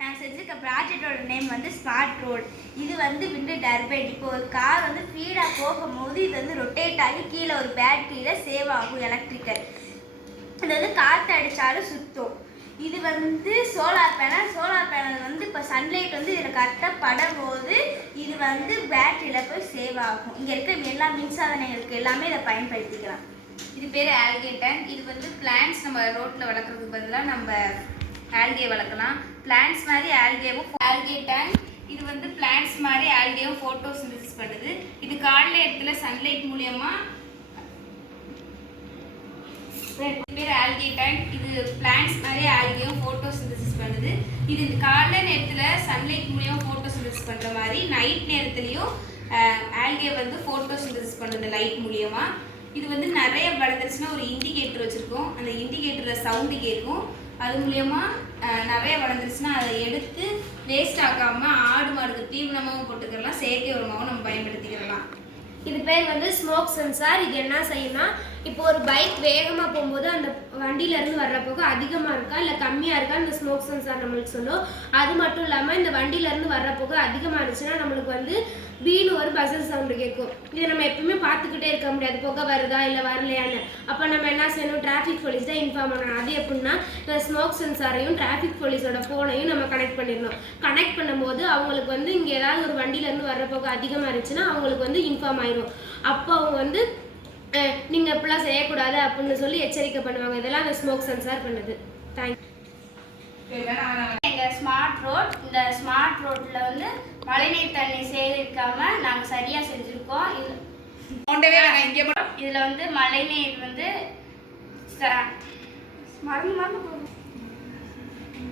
நான் செஞ்சிருக்க ப்ராஜெக்டோட நேம் வந்து ஸ்மார்ட் ரோட். இது வந்து விண்டு டர்பைன். இப்போ ஒரு கார் வந்து ஸ்பீடாக போகும்போது இது வந்து ரொட்டேட் ஆகி கீழே ஒரு பேட்டரியில் சேவ் ஆகும் எலக்ட்ரிக்கல். இது வந்து காற்று அடித்தாலும் சுற்றும். இது வந்து சோலார் பேனல் வந்து இப்போ சன்லைட் வந்து இதில் கரெக்டாக படும்போது இது வந்து பேட்டரியில் போய் சேவ் ஆகும். இங்கே இருக்க எல்லா மின்சாதனங்களுக்கு எல்லாமே இதை பயன்படுத்திக்கலாம். இது பேர் ஆல்கே டேங்க். இது வந்து பிளான்ட்ஸ் நம்ம ரோட்டில் வளர்க்குறதுக்கு பதிலாக நம்ம ஆல்கே வளர்க்கலாம். பிளான்ட்ஸ் மாதிரி ஆல்கேவும் ஆல்கே டேங்க். இது வந்து பிளான்ட்ஸ் மாதிரி ஆல்கேவும் ஃபோட்டோசிந்தசிஸ் பண்ணுது. இது காலைல இடத்துல சன்லைட் மூலியமா பேர் ஆல்கே டேங்க். இது பிளான்ட்ஸ் மாதிரி ஆல்கேவும் ஃபோட்டோசிந்தசிஸ் பண்ணுது. இது காலைல நேரத்தில் சன்லைட் மூலியமாக ஃபோட்டோசிந்தசிஸ் பண்ணுற மாதிரி நைட் நேரத்துலையும் ஆல்கே வந்து ஃபோட்டோசிந்தசிஸ் பண்ணுது லைட் மூலியமா. இது வந்து நிறைய வளர்ந்துருச்சுன்னா ஒரு இண்டிகேட்டர் வச்சுருக்கோம். அந்த இண்டிகேட்டரில் சவுண்டு கேட்கும். அது மூலயமா நிறைய வளர்ந்துருச்சுன்னா அதை எடுத்து வேஸ்ட் ஆக்காமல் ஆடு மாடுக்கு தீவனமாகவும் போட்டுக்கலாம், செயற்கை உரமாகவும் நம்ம பயன்படுத்திக்கலாம். இது பேர் வந்து ஸ்மோக் சென்சார். இது என்ன செய்யும்னா, இப்போ ஒரு பைக் வேகமாக போகும்போது அந்த வண்டியிலேருந்து வர்ற புகை அதிகமாக இருக்கா இல்லை கம்மியாக இருக்கா இந்த ஸ்மோக் சென்சார் நம்மளுக்கு சொல்லும். அது மட்டும் இல்லாமல் இந்த வண்டியிலேருந்து வர்ற புகை அதிகமாக இருந்துச்சுன்னா நம்மளுக்கு வந்து பீனு ஒரு பசல் சவுண்டு கேட்கும். இதை நம்ம எப்பவுமே பார்த்துக்கிட்டே இருக்க முடியாது, புகை வருதா இல்லை வரலையான்னு. அப்போ நம்ம என்ன செய்யணும், டிராஃபிக் போலீஸ் தான் இன்ஃபார்ம் பண்ணணும். அது எப்படின்னா, இந்த ஸ்மோக் சென்சாரையும் டிராஃபிக் போலீஸோட ஃபோனையும் நம்ம கனெக்ட் பண்ணிடணும். கனெக்ட் பண்ணும்போது அவங்களுக்கு வந்து இங்கே ஏதாவது ஒரு வண்டியிலேருந்து வர்ற புகை அதிகமாக இருந்துச்சுன்னா அவங்களுக்கு வந்து இன்ஃபார்ம் ஆயிடும். அப்போ அவங்க வந்து நீங்கள் இப்படிலாம் செய்யக்கூடாது அப்படின்னு சொல்லி எச்சரிக்கை பண்ணுவாங்க. இதெல்லாம் அந்த ஸ்மோக் சென்சார் பண்ணுது. தேங்க்யூ. எங்கள் ஸ்மார்ட் ரோட், இந்த ஸ்மார்ட் ரோட்டில் வந்து மழைநீர் தண்ணி சேகரிக்காமல் நாங்கள் சரியாக செஞ்சுருக்கோம். இதில் வந்து மழைநீர் வந்து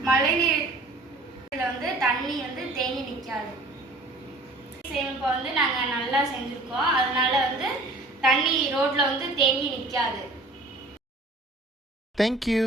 மழைநீரில் வந்து தண்ணி வந்து தேங்கி நிற்காது. சேமிப்பை வந்து நாங்கள் நல்லா செஞ்சுருக்கோம். அதனால வந்து தண்ணி ரோட்டில் வந்து தேங்கி நிற்காது. Thank you.